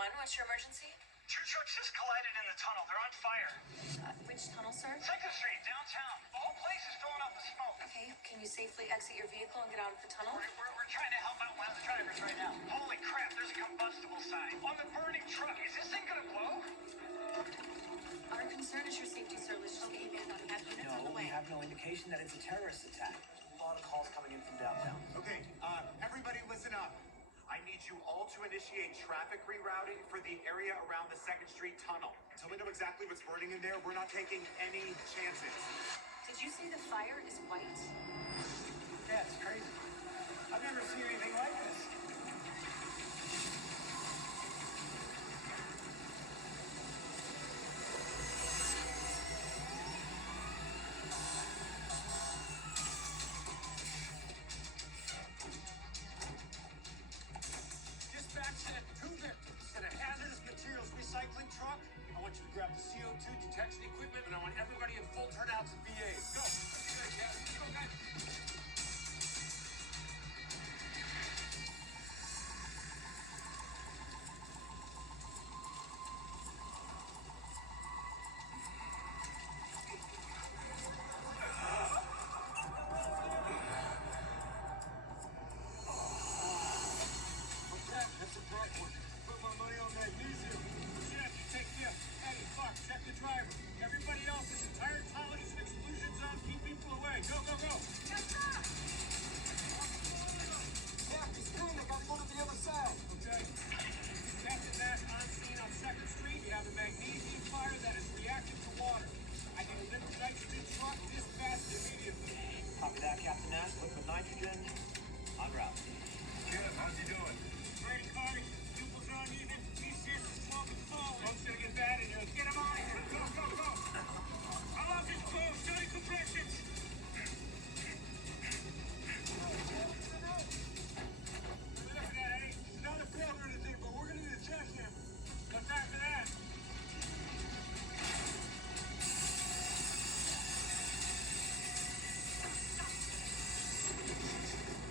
911, what's your emergency? Two trucks just collided in the tunnel. They're on fire. Which tunnel, sir? 2nd Street, downtown. The whole place is filling up with smoke. Okay, can you safely exit your vehicle and get out of the tunnel? We're trying to help out one of the drivers right now. Holy crap, there's a combustible sign on the burning truck. Is this thing gonna blow? Our concern is your safety, sir. Let's just get you back on. We have units on the way. We have no indication that it's a terrorist attack. A lot of calls coming in from downtown. Okay, everybody listen up. I need you all to initiate traffic rerouting for the area around the 2nd Street tunnel. Until we know exactly what's burning in there, we're not taking any chances. Did you say the fire is white? Yeah, it's crazy. I've never seen anything like this. Dispatch at 2 victims in a hazardous materials recycling truck. I want you to grab the CO2 detection equipment, and I want everybody in full turnouts at VAs. Go. Good, guys. Let's go, guys. That's a bright one. Put my money on magnesium. Jeff, you take me up. Hey, fuck, check the driver. Everybody else, this entire tunnel is an exclusion zone. Keep people away. Go, go, go. Yes, sir! Yeah, he's clean. I gotta go to the other side. Okay. Captain Nash on scene on 2nd Street. You have a magnesium fire that is reactive to water. I need a liquid nitrogen truck dispatched immediately. Copy that, Captain Nash. Liquid nitrogen en route. Jeff, how's he doing? Ready, Cardi. Pupils are uneven. He's just smoking forward. Folks gonna get bad in here. Let's get him out of here. Go, go, go. I love this clothes. Study compressions. Look at that, Eddie. It's not a failure or anything, but we're gonna need a jackhammer. What's after that?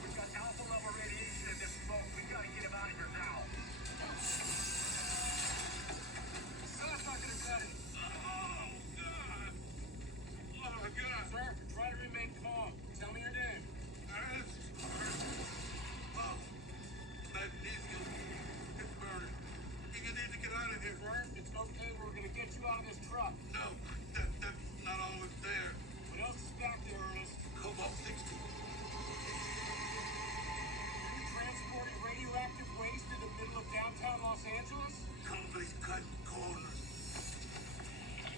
We've got alpha level radiation in this smoke. We gotta get him out of here now. That's not gonna cut it. Oh, God. Oh, God. Sir, try to remain calm. Tell me your name. Oh, magnesium. It's burning. You need to get out of here. Sir, it's okay. We're gonna get you out of this truck. No, that's not all that's there. What else is back there, Ernest? Cobalt 60. You transporting radioactive waste in the middle of downtown Los Angeles? Company's cutting corners.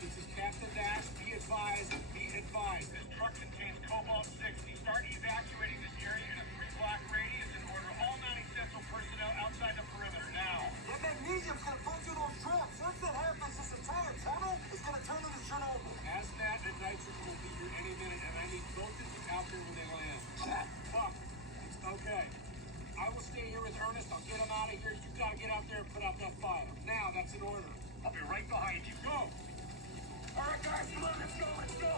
This is Captain Nash. Be advised. Be advised. This truck contains Cobalt 60. Start evacuating this area in a 3-block radius and order all non-essential personnel outside the perimeter now. That magnesium's gonna pull through those traps. Once that happens, this entire tunnel is gonna turn into Chernobyl. Hazmat and nitrogen will be here any minute, and I need both of you out there when they land. Fuck. It's okay. I will stay here with Ernest. I'll get him out of here. You gotta get out there and put out that fire. Now, that's an order. I'll be right behind you. Go! All right, guys, come on, let's go, let's go!